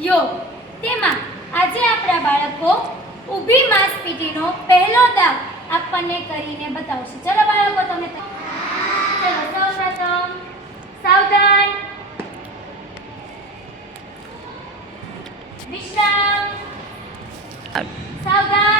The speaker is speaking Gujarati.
યોગ તેમાં આજે આપણા બાળકો ઊભી માંસપેશીનો પહેલો દાવ આપણને કરીને બતાવશે. ચલો બાળકો, તમે ચલો, સૌપ્રથમ સાવધાન. વિશ્રામ. સાવધાન.